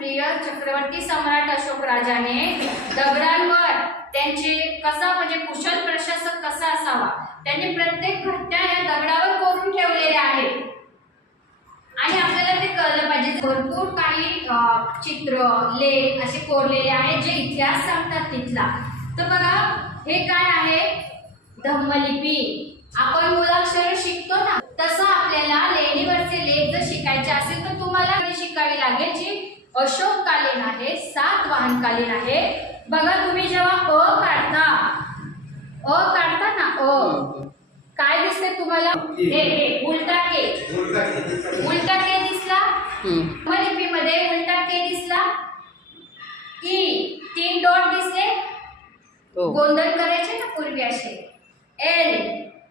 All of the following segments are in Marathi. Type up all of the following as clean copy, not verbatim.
प्रिय चक्रवर्ती सम्राट अशोक राजाने दगडांवर त्यांचे कसा म्हणजे कुशल प्रशासक कसा असावा त्यांनी प्रत्येक घटना या दगडावर कोरून ठेवलेल्या आहेत आणि आपल्याला ते कळलं पाहिजे। भरपूर काही चित्र लेख असे कोरलेले आहेत जे इतिहास सांगतात तिथला। तर बघा हे काय आहे, धम्मलिपी। आपण मूलाक्षर शिकतो ना, तसं आपल्याला लेणीवरचे लेख जर शिकायचे असेल तर तुम्हाला शिकावी लागेल जी अशोककालीन आहे, सातवाहनकालीन आहे। बघा तुम्ही जेव्हा काढता ना काय दिसते तुम्हाला, हे उलटा के दिसला। धम्मलिपीमध्ये उलटा के दिसला, ई 3 डॉट दिसले, गोंधळ करायचे ना पूर्वी असे। एल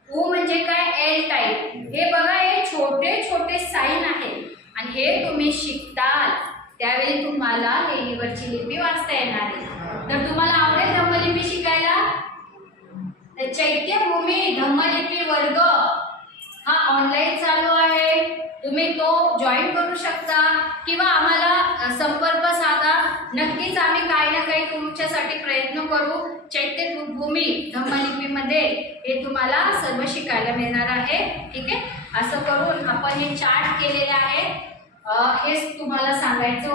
उ म्हणजे काय, एल टाईप। हे बघा हे छोटे छोटे साइन आहेत आणि हे तुम्ही शिकताल त्यावेळी तुम्हाला लेणीवरची लिपी वाचता येणार आहे। तर तुम्हाला आवडेल धम्मलिपी शिकायला? तर चैत्यभूमी धम्मलिपी वर्ग हा ऑनलाईन चालू आहे, तुम्ही तो जॉईन करू शकता किंवा आम्हाला संपर्क साधा। नक्कीच आम्ही काही ना काही तुमच्यासाठी प्रयत्न करू। चैत्यभूमी धम्मलिपीमध्ये हे तुम्हाला सर्व शिकायला मिळणार आहे, ठीक आहे। असं करून आपण हे चार्ट केलेले आहे, हेच तुम्हाला सांगायचं